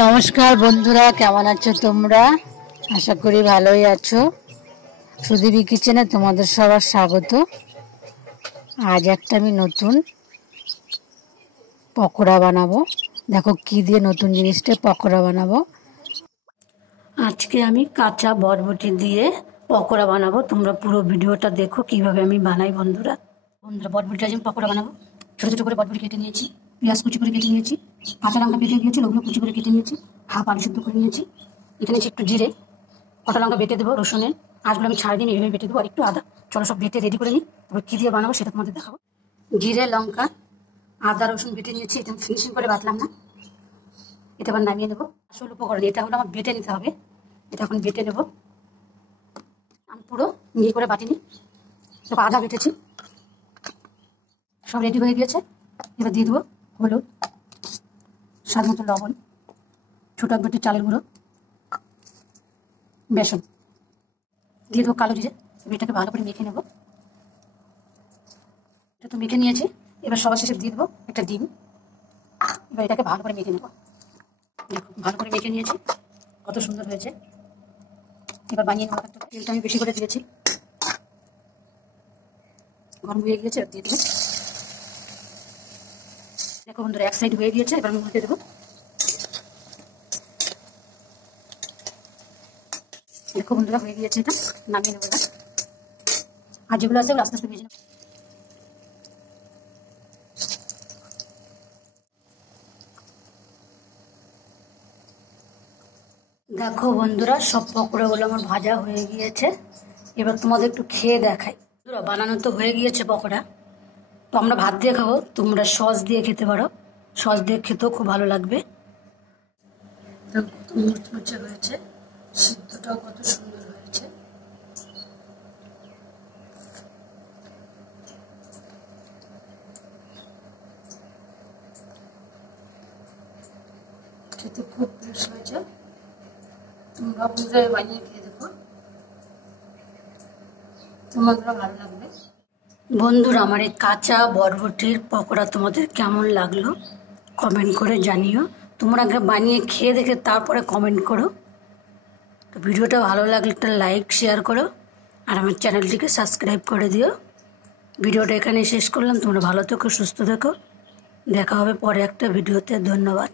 নমস্কার বন্ধুরা, কেমন আছো তোমরা? আশা করি ভালোই আছো। সুদীপী কিচেনে তোমাদের সবার স্বাগত। আজ একটা আমি নতুন পকোড়া বানাবো। দেখো কি দিয়ে নতুন জিনিসটা পকোড়া বানাবো। আজকে আমি কাঁচা বরবটি দিয়ে পকোড়া বানাবো। তোমরা পুরো ভিডিওটা দেখো কিভাবে আমি বানাই। বন্ধুরা বরবটিটা আমি পকোড়া বানাবো। ছোটো ছোটো করে বরবটি কেটে নিয়েছি, পেঁয়াজ কুচি করে কেটে নিয়েছি, কাঁচা লঙ্কা কেটে দিয়েছি, ওগুলো কুচি করে কেটে নিয়েছি, হাফ আলু সিদ্ধ করে নিয়েছি। এখানে একটু জিরে, কটা লঙ্কা বেটে দেবো, রসুনের আঁশগুলো আমি ছাড় দিন, এইভাবে বেটে দেবো। আর একটু আদা। চলো সব বেটে রেডি করে নিই, তারপর কী দিয়ে বানাবো সেটা তোমাদের দেখাবো। জিরে, লঙ্কা, আদা, রসুন বেটে নিয়েছি। এটা ফিনিশিং করে বাটলাম না, এটা আবার নামিয়ে নেবো। আসল উপকরণ এটা হলো আমার বেটে নিতে হবে। এটা এখন বেটে নেবো। আমি পুরো মিহি করে বাটিনি, তারপর আদা বেটেছি। সব রেডি হয়ে গিয়েছে। এবার দিয়ে দেবো হলুদ, স্বাদ মতো লবণ, ছোটো এক বাটি চালের গুঁড়ো, বেসন দিয়ে দেবো, কালো জিরে। এটাকে ভালো করে মেখে নেবো। এটা তো মেখে নিয়েছি। এবার সবার শেষে দিয়ে দেবো একটা ডিম। এবার এটাকে ভালো করে মেখে নেবো। দেখো ভালো করে মেখে নিয়েছি, কত সুন্দর হয়েছে। এবার বানিয়ে নেবো। একটা তেলটা আমি বেশি করে দিয়েছি, গরম হয়ে গিয়েছে। দিয়ে দেবো। দেখো বন্ধুরা, এক সাইড হয়ে গিয়েছে। এবার আমি উল্টে দেবো। দেখো বন্ধুরা, হয়ে গিয়েছে। এটা নামিয়ে নেবো। আর যেগুলো আছে ওগুলো আস্তে আস্তে ভেজে নেবো। দেখো বন্ধুরা, সব পকোড়াগুলো আমার ভাজা হয়ে গিয়েছে। এবার তোমাদের একটু খেয়ে দেখাই। বন্ধুরা, বানানো তো হয়ে গিয়েছে পকোড়া। তো আমরা ভাত দিয়ে খাবো, তোমরা সস দিয়ে খেতে পারো। সস দিয়ে খেতেও খুব ভালো লাগবে। মুচমুচে হয়েছে, সিদ্ধটাও কত সুন্দর হয়েছে। খেতে খুব বেশ হয়েছে। তোমরা বুঝে বানিয়ে খেয়ে দেখো, তোমাদের ভালো লাগবে। বন্ধুরা, আমার এই কাঁচা বরবটির পকোড়া তোমাদের কেমন লাগলো কমেন্ট করে জানিও। তোমরা আগে বানিয়ে খেয়ে দেখে তারপরে কমেন্ট করো। তো ভিডিওটা ভালো লাগলে একটা লাইক শেয়ার করো, আর আমার চ্যানেলটিকে সাবস্ক্রাইব করে দিও। ভিডিওটা এখানে শেষ করলাম। তোমরা ভালো থেকো, সুস্থ থেকো। দেখা হবে পরে একটা ভিডিওতে। ধন্যবাদ।